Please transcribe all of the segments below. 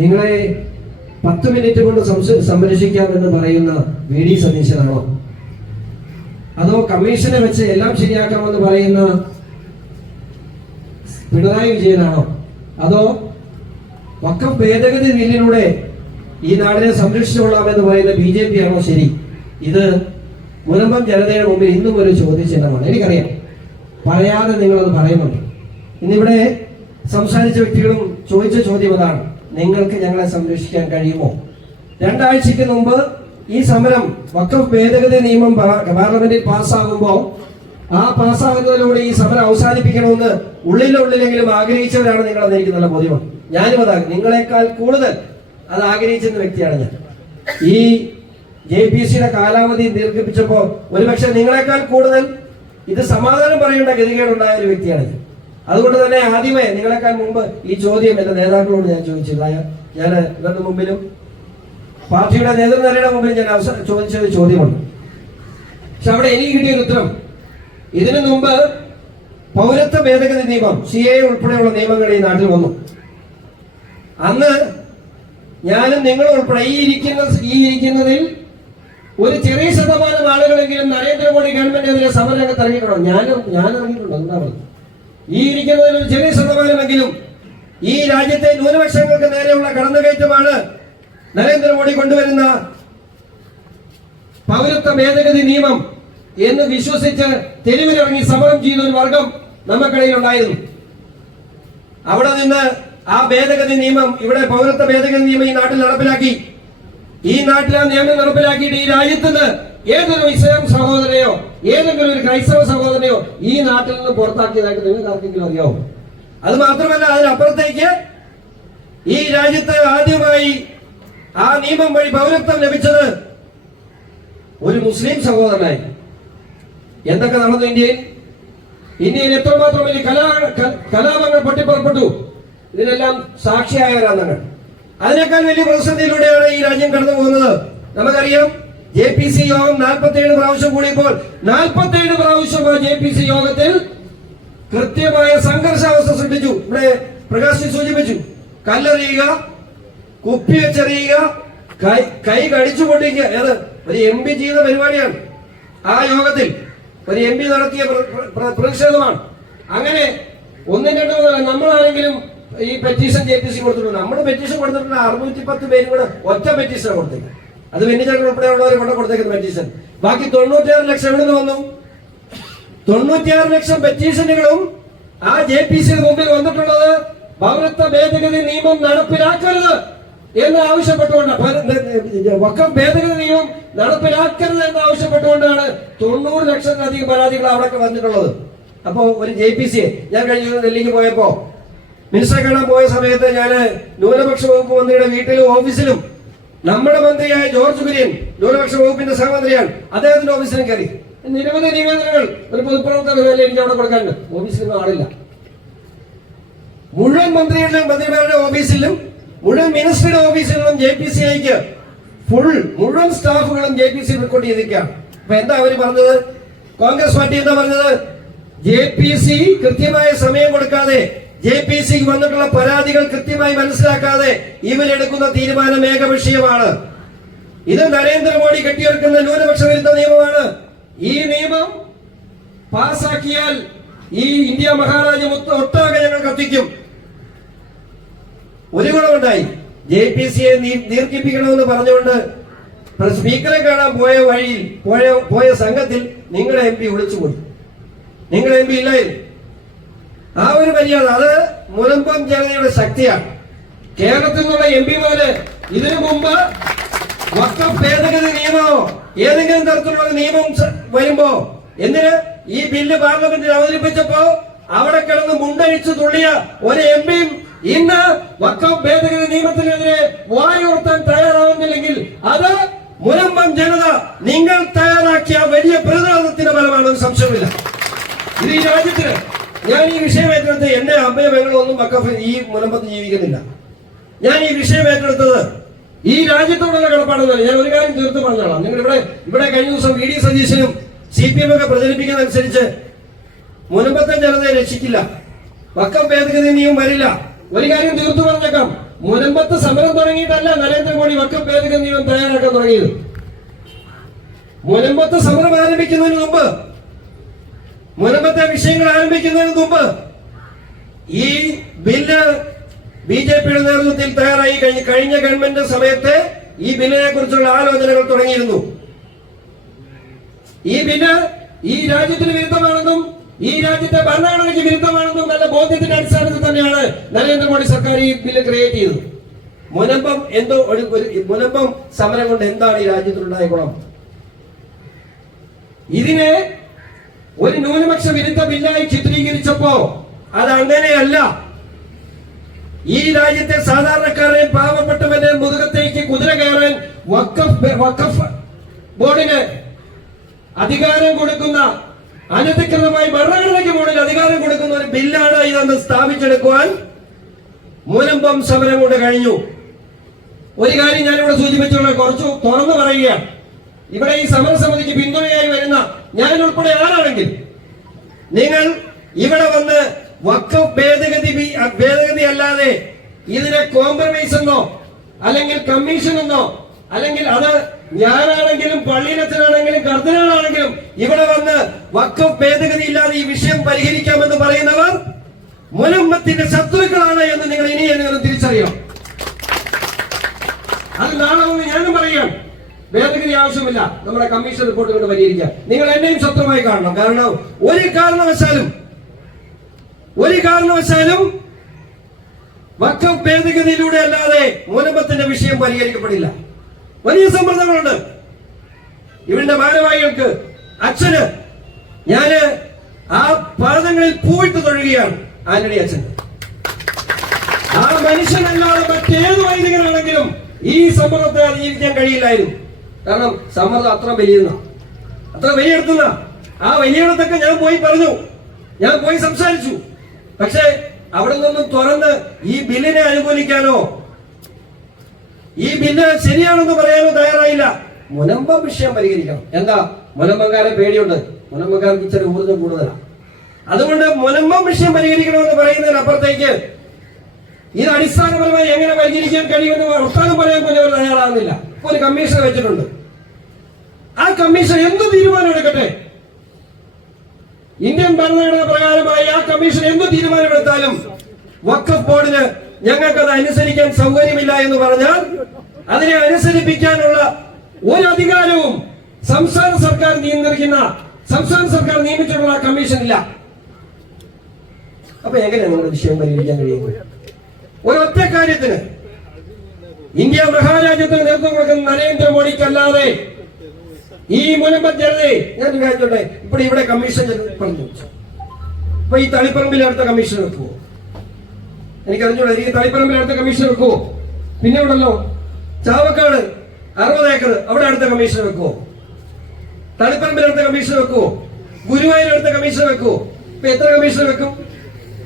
നിങ്ങളെ 10 മിനിറ്റ് കൊണ്ട് സംരക്ഷിക്കാമെന്ന് പറയുന്ന വി ഡി സതീശനാണോ, അതോ കമ്മീഷനെ വെച്ച് എല്ലാം ശരിയാക്കാമെന്ന് പറയുന്ന പിണറായി വിജയനാണോ, അതോ വഖഫ് ഭേദഗതി ബില്ലിലൂടെ ഈ നാടിനെ സംരക്ഷിച്ചുകൊള്ളാമെന്ന് പറയുന്ന BJP ആണോ ശരി? ഇത് മുനമ്പം ജനതയുടെ മുമ്പിൽ ഇന്നും ഒരു ചോദ്യചിഹ്നമാണ്. എനിക്കറിയാം, പറയാതെ നിങ്ങളത് പറയുന്നുണ്ട്. ഇന്നിവിടെ സംസാരിച്ച വ്യക്തികളും ചോദിച്ച ചോദ്യം അതാണ്, നിങ്ങൾക്ക് ഞങ്ങളെ സംരക്ഷിക്കാൻ കഴിയുമോ? 2 ആഴ്ചയ്ക്ക് മുമ്പ് ഈ സമരം വഖഫ് ഭേദഗതി നിയമം പാർലമെന്റിൽ പാസ്സാകുമ്പോൾ ആ പാസ്സാകുന്നതിലൂടെ ഈ സമരം അവസാനിപ്പിക്കണമെന്ന് ഉള്ളിലെങ്കിലും ആഗ്രഹിച്ചവരാണ് നിങ്ങളെന്ന് എനിക്ക് നല്ല ബോധ്യമാണ്. ഞാനും അതാകും, നിങ്ങളെക്കാൾ കൂടുതൽ അത് ആഗ്രഹിച്ചിരുന്ന വ്യക്തിയാണ് ഞാൻ. ഈ JPC-യുടെ കാലാവധി ദീർഘിപ്പിച്ചപ്പോ ഒരുപക്ഷെ നിങ്ങളെക്കാൾ കൂടുതൽ ഇത് സമാധാനം പറയേണ്ട ഗതികേടുണ്ടായ ഒരു വ്യക്തിയാണ് ഞാൻ. അതുകൊണ്ട് തന്നെ ആദ്യമേ നിങ്ങളെക്കാൾ മുമ്പ് ഈ ചോദ്യം എന്റെ നേതാക്കളോട് ഞാൻ ചോദിച്ചതായ ഞാൻ ഇവരുടെ മുമ്പിലും പാർട്ടിയുടെ നേതൃനിരയുടെ മുമ്പിലും ഞാൻ ചോദിച്ച ചോദ്യമുണ്ട്. പക്ഷെ അവിടെ എനിക്ക് കിട്ടിയൊരു ഉത്തരം, ഇതിനു മുമ്പ് പൗരത്വ ഭേദഗതി നിയമം CAA ഉൾപ്പെടെയുള്ള നിയമങ്ങൾ ഈ നാട്ടിൽ വന്നു. അന്ന് ഞാനും നിങ്ങളും ഉൾപ്പെടെ ഈ ഇരിക്കുന്നതിൽ ഒരു ചെറിയ ശതമാനം ആളുകളെങ്കിലും നരേന്ദ്രമോദി ഗവൺമെന്റിനെതിരെ സമരരംഗത്ത് ഇറങ്ങിയിട്ടുണ്ടോ? ഞാൻ ഇറങ്ങിയിട്ടുണ്ടോ? എന്താ പറയുന്നത്? ഈ ഇരിക്കുന്നതിൽ ഒരു ചെറിയ ശതമാനമെങ്കിലും ഈ രാജ്യത്തെ ന്യൂനപക്ഷങ്ങൾക്ക് നേരെയുള്ള കടന്നുകയറ്റമാണ് നരേന്ദ്രമോദി കൊണ്ടുവരുന്ന പൗരത്വ ഭേദഗതി നിയമം എന്ന് വിശ്വസിച്ച് തെരുവിലിറങ്ങി സമരം ചെയ്ത ഒരു വർഗം നമുക്കിടയിൽ ഉണ്ടായിരുന്നു. അവിടെ നിന്ന് ആ ഭേദഗതി നിയമം, ഇവിടെ പൗരത്വ ഭേദഗതി നിയമം ഈ നാട്ടിൽ നടപ്പിലാക്കി. ഈ നാട്ടിൽ ആ നിയമം നടപ്പിലാക്കിയിട്ട് ഈ രാജ്യത്ത് നിന്ന് ഏതൊരു ഇസ്ലാം സഹോദരനെയോ ഏതെങ്കിലും ഒരു ക്രൈസ്തവ സഹോദരനെയോ ഈ നാട്ടിൽ നിന്ന് പുറത്താക്കിയതായിട്ട് നിങ്ങൾക്ക് ആർക്കെങ്കിലും അറിയാവോ? അത് മാത്രമല്ല, അതിനപ്പുറത്തേക്ക് ഈ രാജ്യത്ത് ആദ്യമായി ആ നിയമം വഴി പൗരത്വം ലഭിച്ചത് ഒരു മുസ്ലിം സഹോദരനായി. എന്തൊക്കെ നടന്നു ഇന്ത്യയിൽ എത്രമാത്രം വലിയ കലാപങ്ങൾ പൊട്ടിപ്പുറപ്പെട്ടു. ഇതിനെല്ലാം സാക്ഷിയായവരാണ് ഞങ്ങൾ. അതിനേക്കാൾ വലിയ പ്രതിസന്ധിയിലൂടെയാണ് ഈ രാജ്യം കടന്നു പോകുന്നത്. നമുക്കറിയാം, JPC യോഗം 47 പ്രാവശ്യം കൂടിയപ്പോൾ 47 പ്രാവശ്യം JPC യോഗത്തിൽ കൃത്യമായ സംഘർഷാവസ്ഥ സൃഷ്ടിച്ചു. ഇവിടെ പ്രകാശ് സൂചിപ്പിച്ചു, കല്ലെറിയുക, കുപ്പി വെച്ചെറിയുക, കൈ കടിച്ചു പൊട്ടിക്കുക. ഏത് ഒരു MP ചെയ്ത പരിപാടിയാണ്. ആ യോഗത്തിൽ ഒരു MP നടത്തിയ പ്രതിഷേധമാണ്. അങ്ങനെ 1, 2 നമ്മളാണെങ്കിലും ഈ പെറ്റീഷൻ JPC കൊടുത്തിട്ടുണ്ട്. നമ്മൾ പെറ്റീഷൻ കൊടുത്തിട്ടുണ്ട് 610 പേരും കൂടെ ഒറ്റ പെറ്റീഷനാണ് കൊടുത്തേക്കുന്നത്. അത് വെന്നിച്ചേട്ടൻ ഉൾപ്പെടെയുള്ളവരെ കൊണ്ട് കൊടുത്തേക്കുന്ന പെറ്റീഷൻ. ബാക്കി 96 ലക്ഷം എവിടെ നിന്ന് വന്നു? 96 ലക്ഷം പെറ്റീഷനുകളും ആ JPC-യുടെ മുമ്പിൽ വന്നിട്ടുള്ളത് പൗരത്വ ഭേദഗതി നിയമം നടപ്പിലാക്കരുത് എന്ന് ആവശ്യപ്പെട്ടുകൊണ്ട്, വഖഫ് ഭേദഗതി നിയമം നടപ്പിലാക്കരുത് എന്ന് ആവശ്യപ്പെട്ടുകൊണ്ടാണ് 90 ലക്ഷത്തിലധികം പരാതികൾ അവിടെ വന്നിട്ടുള്ളത്. അപ്പോ ഒരു JPC-യെ ഞാൻ കഴിഞ്ഞ ഡൽഹിക്ക് പോയപ്പോ മിനിസ്റ്ററെ കാണാൻ പോയ സമയത്ത് ഞാൻ ന്യൂനപക്ഷ വകുപ്പ് മന്ത്രിയുടെ വീട്ടിലും ഓഫീസിലും നമ്മുടെ മന്ത്രിയായ ജോർജ് കുര്യൻ ന്യൂനപക്ഷ വകുപ്പിന്റെ സഹമന്ത്രിയാണ്, അദ്ദേഹത്തിന്റെ ഓഫീസിലും കയറി. നിരവധി നിവേദനങ്ങൾ ഒരു പൊതുപ്രവർത്തകർ എനിക്ക് അവിടെ കൊടുക്കാനുണ്ട്. ഓഫീസിലൊന്നും ആളില്ല. മുഴുവൻ മന്ത്രിമാരുടെ ഓഫീസിലും മുഴുവൻ മിനിസ്റ്ററുടെ ഓഫീസിലും JPC-യിലേക്ക് മുഴുവൻ സ്റ്റാഫുകളും JPC റിക്രൂട്ട് ചെയ്തിരിക്കുകയാണ്. അപ്പൊ എന്താ അവര് പറഞ്ഞത്? കോൺഗ്രസ് പാർട്ടി എന്താ പറഞ്ഞത്? JPC കൃത്യമായ സമയം കൊടുക്കാതെ, JPC-ക്ക് വന്നിട്ടുള്ള പരാതികൾ കൃത്യമായി മനസ്സിലാക്കാതെ ഇവരെടുക്കുന്ന തീരുമാനം ഏകപക്ഷീയമാണ്. ഇത് നരേന്ദ്രമോദി കെട്ടിയെടുക്കുന്ന ന്യൂനപക്ഷ വിരുദ്ധ നിയമമാണ്. ഈ നിയമം പാസാക്കിയാൽ ഈ ഇന്ത്യ മഹാരാജ്യം ഒട്ടാകെ ഞങ്ങൾ കത്തിക്കും. ഒരു ഗുണമുണ്ടായി, JPC-യെ ദീർഘിപ്പിക്കണമെന്ന് പറഞ്ഞുകൊണ്ട് സ്പീക്കറെ കാണാൻ പോയ സംഘത്തിൽ നിങ്ങളുടെ MP വിളിച്ചുപോയി. നിങ്ങളുടെ MP ഇല്ലായിരുന്നു. ആ ഒരു മര്യാദ, അത് മുനമ്പം ജനതയുടെ ശക്തിയാണ്. കേരളത്തിൽ നിന്നുള്ള MP-മാര് ഇതിനു മുമ്പ് വഖഫ് ഭേദഗതി നിയമമോ ഏതെങ്കിലും തരത്തിലുള്ള നിയമം വരുമ്പോ എന്തിന് ഈ ബില്ല് പാർലമെന്റിൽ അവതരിപ്പിച്ചപ്പോ അവിടെ കിടന്ന് മുണ്ടഴിച്ചു തുള്ളിയ ഒരു MP-യും ഇന്ന് വഖഫ് ഭേദഗതി നിയമത്തിനെതിരെ വായുയർത്താൻ തയ്യാറാവുന്നില്ലെങ്കിൽ അത് മുനമ്പം ജനത നിങ്ങൾ തയ്യാറാക്കിയ വലിയ പ്രതിരോധത്തിന്റെ ഫലമാണെന്ന് സംശയമില്ല. ഇത് ഈ രാജ്യത്തിന്, ഞാൻ ഈ വിഷയം ഏറ്റെടുത്ത് എന്റെ അമ്മയെ മകളൊന്നും വഖഫ് ഈ മുനമ്പത്ത് ജീവിക്കുന്നില്ല. ഞാൻ ഈ വിഷയം ഏറ്റെടുത്തത് ഈ രാജ്യത്തോടുള്ള കടപ്പാടെന്നല്ല. ഞാൻ ഒരു കാര്യം തീർത്ത് പറഞ്ഞോളാം. നിങ്ങൾ ഇവിടെ കഴിഞ്ഞ ദിവസം VD സതീശനും CPM ഒക്കെ പ്രചരിപ്പിക്കുന്നതനുസരിച്ച് മുനമ്പത്തെ ജനതയെ രക്ഷിക്കില്ല, വഖഫ് ഭേദഗതി നിയമം വരില്ല. ഒരു കാര്യം തീർത്തു പറഞ്ഞേക്കാം, മുനമ്പത്ത് സമരം തുടങ്ങിയിട്ടല്ല നരേന്ദ്രമോദി വഖഫ് ഭേദഗതി നിയമം തയ്യാറാക്കാൻ തുടങ്ങിയത്. മുനമ്പത്ത് സമരം ആരംഭിക്കുന്നതിന് മുമ്പ്, മുനമ്പത്തെ വിഷയങ്ങൾ ആരംഭിക്കുന്നതിന് മുമ്പ് ഈ ബില്ല് ബിജെപിയുടെ നേതൃത്വത്തിൽ തയ്യാറായി കഴിഞ്ഞ ഗവൺമെന്റ് സമയത്ത് ഈ ബില്ലിനെ കുറിച്ചുള്ള ആലോചനകൾ തുടങ്ങിയിരുന്നു. ഈ ബില്ല് ഈ രാജ്യത്തിന് വിരുദ്ധമാണെന്നും ഈ രാജ്യത്തെ ഭരണഘടനയ്ക്ക് വിരുദ്ധമാണെന്നും നല്ല ബോധ്യത്തിന്റെ അടിസ്ഥാനത്തിൽ തന്നെയാണ് നരേന്ദ്രമോദി സർക്കാർ ഈ ബില്ല് ക്രിയേറ്റ് ചെയ്തത്. മുനമ്പം എന്തോ മുനമ്പം സമരം കൊണ്ട് എന്താണ് ഈ രാജ്യത്തിനുണ്ടായ ഗുണം? ഇതിനെ ഒരു ന്യൂനപക്ഷ വിരുദ്ധ ബില്ലായി ചിത്രീകരിച്ചപ്പോ അത് അങ്ങനെയല്ല. ഈ രാജ്യത്തെ സാധാരണക്കാരെ പാവപ്പെട്ടവന്റെ മുതുകത്തേക്ക് കുതിര കയറാൻ വഖഫ് ബോർഡിന് അധികാരം കൊടുക്കുന്ന, അനധികൃതമായി ഭരണഘടനയ്ക്ക് മുകളിൽ അധികാരം കൊടുക്കുന്ന ഒരു ബില്ലാണ് ഇതെന്ന് സ്ഥാപിച്ചെടുക്കുവാൻ മുനമ്പം സമരം കൊണ്ട് കഴിഞ്ഞു. ഒരു കാര്യം ഞാനിവിടെ സൂചിപ്പിച്ചുള്ള കുറച്ചു തുറന്നു പറയുകയാണ്. ഇവിടെ ഈ സമരസമിതിക്ക് പിന്തുണയായി വരുന്ന ഞാൻ ഉൾപ്പെടെ ആരാണെങ്കിൽ നിങ്ങൾ ഇവിടെ വന്ന് വഖഫ് ഭേദഗതി അല്ലാതെ ഇതിനെ കോംപ്രമൈസ് എന്നോ അല്ലെങ്കിൽ കമ്മീഷൻ എന്നോ അല്ലെങ്കിൽ അത് ഞാനാണെങ്കിലും പള്ളിയിലച്ചനാണെങ്കിലും കർദിനാളാണെങ്കിലും ഇവിടെ വന്ന് വഖഫ് ഭേദഗതി ഇല്ലാതെ ഈ വിഷയം പരിഹരിക്കാമെന്ന് പറയുന്നവർ മുനമ്പത്തിന്റെ ശത്രുക്കളാണ് എന്ന് നിങ്ങൾ ഇനിയെങ്കിലും തിരിച്ചറിയണം. അത് നാളെ ഞാനും പറയാം, ഭേദഗതി ആവശ്യമില്ല, നമ്മുടെ കമ്മീഷൻ റിപ്പോർട്ട് കൊണ്ട് പരിഹരിക്കാം. നിങ്ങൾ എന്നെയും ശത്രുമായി കാണണം. കാരണം ഒരു കാരണവശാലും വഖഫ് ഭേദഗതിയിലൂടെ അല്ലാതെ മുനമ്പത്തിന്റെ വിഷയം പരിഹരിക്കപ്പെടില്ല. വലിയ സമ്മർദ്ദങ്ങളുണ്ട്. ഇവരുടെ ഭാരവാഹികൾക്ക്, അച്ഛന് ഞാന് ആ പാദങ്ങളിൽ പൂവിട്ട് തൊഴുകയാണ്. ആന്റണി അച്ഛൻ ആ മനുഷ്യനല്ലാതെ മറ്റേത് വൈദികനാണെങ്കിലും ഈ സമ്മർദ്ദത്തെ അതിജീവിക്കാൻ കഴിയില്ലായിരുന്നു. കാരണം സമ്മർദ്ദം അത്ര വലിയെടുത്തുന്ന ആ വലിയിടത്തൊക്കെ ഞാൻ പോയി പറഞ്ഞു, ഞാൻ പോയി സംസാരിച്ചു. പക്ഷെ അവിടെ നിന്നും തുറന്ന് ഈ ബില്ലിനെ അനുകൂലിക്കാനോ ഈ ബില്ല് ശരിയാണെന്ന് പറയാനോ തയ്യാറായില്ല. മുനമ്പം വിഷയം പരിഹരിക്കണം. എന്താ, മുനമ്പംകാരെ പേടിയുണ്ട്, മുനമ്പംകാർക്ക് ഇച്ചിരി ഊർജ്ജം കൂടുതലാണ്. അതുകൊണ്ട് മുനമ്പം വിഷയം പരിഹരിക്കണമെന്ന് പറയുന്നതിനപ്പുറത്തേക്ക് ഇത് അടിസ്ഥാനപരമായി എങ്ങനെ പരിഹരിക്കാൻ കഴിയുമെന്ന് വർത്തമാനം പറയാൻ പോലും അവർ തയ്യാറാകുന്നില്ല. ഒരു കമ്മീഷൻ വെച്ചിട്ടുണ്ട്. ആ കമ്മീഷൻ എന്ത് തീരുമാനം എടുക്കട്ടെ, ഇന്ത്യൻ ഭരണഘടന പ്രകാരമായി ആ കമ്മീഷൻ എന്ത് തീരുമാനമെടുത്താലും വഖഫ് ബോർഡിന് ഞങ്ങൾക്കത് അനുസരിക്കാൻ സൗകര്യമില്ല എന്ന് പറഞ്ഞാൽ അതിനെ അനുസരിപ്പിക്കാനുള്ള ഒരു അധികാരവും സംസ്ഥാന സർക്കാർ നിയമിച്ചിട്ടുള്ള കമ്മീഷനില്ല. അപ്പൊ എങ്ങനെയാണ് നമ്മുടെ വിഷയം പരിഹരിക്കാൻ കഴിയുന്നത്? ഒരൊറ്റ കാര്യത്തിന് ഇന്ത്യ മഹാരാജ്യത്തിന് നേതൃത്വം കൊടുക്കുന്ന നരേന്ദ്രമോദിക്കല്ലാതെ ഈ മുനമ്പം ജനതയെ ഞാൻ ചോദിച്ചോട്ടെ, ഇവിടെ കമ്മീഷൻ പറഞ്ഞു. അപ്പൊ ഈ തളിപ്പറമ്പിൽ അടുത്ത കമ്മീഷൻ വെക്കുവോ? എനിക്കറിഞ്ഞൂടെ. ഈ തളിപ്പറമ്പിൽ അടുത്ത കമ്മീഷൻ വെക്കുവോ? പിന്നെ ഉണ്ടല്ലോ ചാവക്കാട് 60 ഏക്കർ, അവിടെ അടുത്ത കമ്മീഷൻ വെക്കുവോ? തളിപ്പറമ്പിൽ അടുത്ത കമ്മീഷൻ വെക്കുവോ? ഗുരുവായൂർ അടുത്ത കമ്മീഷൻ വെക്കുവോ? ഇപ്പൊ എത്ര കമ്മീഷൻ വെക്കും?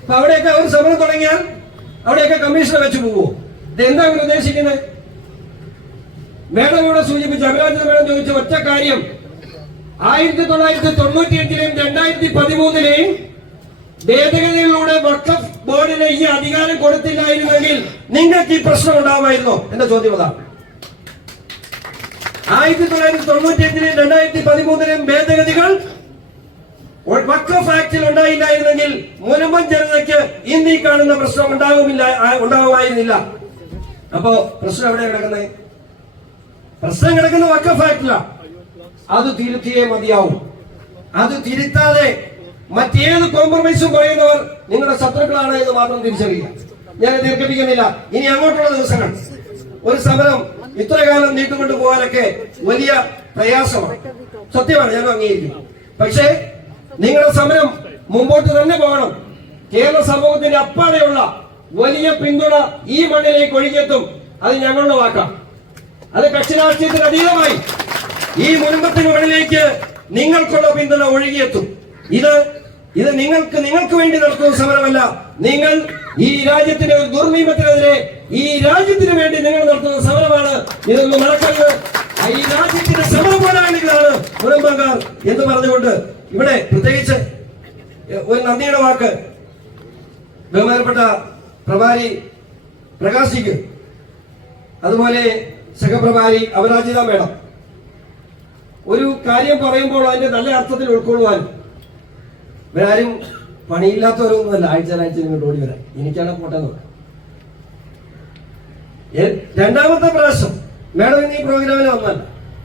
അപ്പൊ അവിടെയൊക്കെ അവർ സമരം തുടങ്ങിയാൽ അവിടെയൊക്കെ കമ്മീഷൻ വെച്ച് പോവോ? ഇതെന്താ അവർ ഉദ്ദേശിക്കുന്നത്? മേഡം ഇവിടെ സൂചിപ്പിച്ച അഭിരാജ മേഡം ചോദിച്ച ഒറ്റ കാര്യം, 1998-ലെയും 2013-ലെയും ഭേദഗതികളിലൂടെ വഖഫ് ബോർഡിന് ഈ അധികാരം കൊടുത്തില്ലായിരുന്നെങ്കിൽ നിങ്ങൾക്ക് ഈ പ്രശ്നം ഉണ്ടാവുമായിരുന്നോ? എന്റെ ചോദ്യം അതാണ്. 1998-ലെയും 2013-ലെയും ഭേദഗതികൾ വഖഫ് ആക്ടിൽ ഉണ്ടായില്ലായിരുന്നെങ്കിൽ മുനമ്പം ജനതയ്ക്ക് ഇന്ന് ഈ കാണുന്ന പ്രശ്നം ഉണ്ടാവുമായിരുന്നില്ല. അപ്പോ പ്രശ്നം എവിടെ കിടക്കുന്നത്? പ്രശ്നം കിടക്കുന്ന വഖഫ് ആക്ടില. അത് തിരുത്തിയേ മതിയാവും. അത് തിരുത്താതെ മറ്റേത് കോംപ്രമൈസും പറയുന്നവർ നിങ്ങളുടെ ശത്രുക്കളാണ് എന്ന് മാത്രം തിരിച്ചറിയുക. ഞാൻ ദീർഘിപ്പിക്കുന്നില്ല. ഇനി അങ്ങോട്ടുള്ള ദിവസങ്ങൾ ഒരു സമരം ഇത്ര കാലം നീട്ടുകൊണ്ടു പോകാനൊക്കെ വലിയ പ്രയാസമാണ്, സത്യമാണ്, ഞാൻ അംഗീകരിക്കുന്നു. പക്ഷേ നിങ്ങളുടെ സമരം മുമ്പോട്ട് തന്നെ പോകണം. കേരള സമൂഹത്തിന്റെ അപ്പാടെയുള്ള വലിയ പിന്തുണ ഈ മണ്ണിലേക്ക് ഒഴുകിയെത്തും. അത് ഞങ്ങളുടെ വാക്കാം. അത് കക്ഷി രാഷ്ട്രീയത്തിന് അതീതമായി ഈ മുൻപത്തിന് മുകളിലേക്ക് നിങ്ങൾക്കുള്ള പിന്തുണ ഒഴുകിയെത്തും. ഇത് നിങ്ങൾക്ക് വേണ്ടി നടത്തുന്ന സമരമല്ല. നിങ്ങൾ ഈ രാജ്യത്തിന്റെ ഒരു ദുർനിയമത്തിനെതിരെ ഈ രാജ്യത്തിന് വേണ്ടി നിങ്ങൾ നടത്തുന്ന സമരമാണ്. ഇതൊന്നും നടക്കരുത്. ഈ രാജ്യത്തിന്റെ സമര പോരാളികളാണ് മുനമ്പംകാർ എന്ന് പറഞ്ഞുകൊണ്ട് ഇവിടെ പ്രത്യേകിച്ച് ഒരു നന്ദിയുടെ വാക്ക് ബഹുമാനപ്പെട്ട പ്രഭാരി പ്രകാശിക്ക്, അതുപോലെ സഹപ്രഭാരി അപരാജിത മേഡം, ഒരു കാര്യം പറയുമ്പോൾ അതിന്റെ നല്ല അർത്ഥത്തിൽ ഉൾക്കൊള്ളുവാനും ഇവരാരും പണിയില്ലാത്തവരൊന്നുമല്ല ആഴ്ച ഇങ്ങോട്ട് ഓടി വരാൻ. എനിക്കാണ് പോട്ടെ നോക്കാം. രണ്ടാമത്തെ പ്രാവശ്യം മേഡം ഇന്ന് ഈ പ്രോഗ്രാമിന് വന്നല്ല.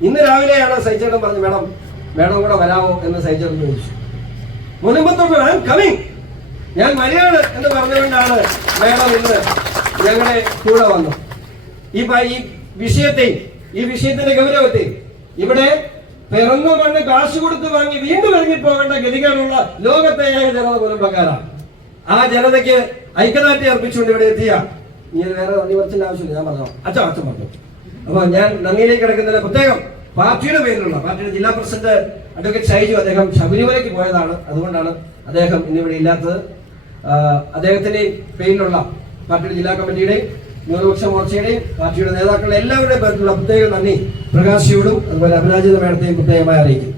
ഇന്ന് രാവിലെയാണ് സൈചേട്ടൻ പറഞ്ഞു, മേഡം കൂടെ വരാമോ എന്ന് സൈചേട്ടൻ ചോദിച്ചു. മുൻപത്തോട്ട് ഐ ആം കമ്മിങ്, ഞാൻ വരികയാണ് എന്ന് പറഞ്ഞുകൊണ്ടാണ് മേഡം ഇന്ന് ഞങ്ങളുടെ കൂടെ വന്നു. ഈ വിഷയത്തെയും ഈ വിഷയത്തിന്റെ ഗൗരവത്തെയും ഇവിടെ പിറന്ന മണ്ണ് കാശ് കൊടുത്ത് വാങ്ങി വീണ്ടും ഇറങ്ങിപ്പോകേണ്ട ഗതികളുള്ള ലോകത്തെ ജനത മുൻപക്കാരാണ്. ആ ജനതയ്ക്ക് ഐക്യദാർഢ്യം അർപ്പിച്ചുകൊണ്ട് ഇവിടെ എത്തിയ നീ വേറെ നിവർത്തിന്റെ ആവശ്യമില്ല, ഞാൻ പറഞ്ഞു അച്ഛൻ പറഞ്ഞു. അപ്പൊ ഞാൻ നന്ദിയിലേക്ക് കിടക്കുന്നതിന് പ്രത്യേകം പാർട്ടിയുടെ പേരിലുള്ള പാർട്ടിയുടെ ജില്ലാ പ്രസിഡന്റ് അഡ്വക്കേറ്റ് ഷൈജു, അദ്ദേഹം ശബരിമലയ്ക്ക് പോയതാണ്, അതുകൊണ്ടാണ് അദ്ദേഹം ഇന്നിവിടെ ഇല്ലാത്തത്. അദ്ദേഹത്തിന്റെയും പേരിലുള്ള പാർട്ടിയുടെ ജില്ലാ കമ്മിറ്റിയുടെയും ന്യൂനപക്ഷ മോർച്ചയുടെയും പാർട്ടിയുടെ നേതാക്കളുടെ എല്ലാവരുടെയും പേരിലുള്ള പ്രത്യേക നന്ദി പ്രകാശിയോടും അതുപോലെ അപരാജിത മേഡത്തെയും പ്രത്യേകമായി അറിയിക്കും.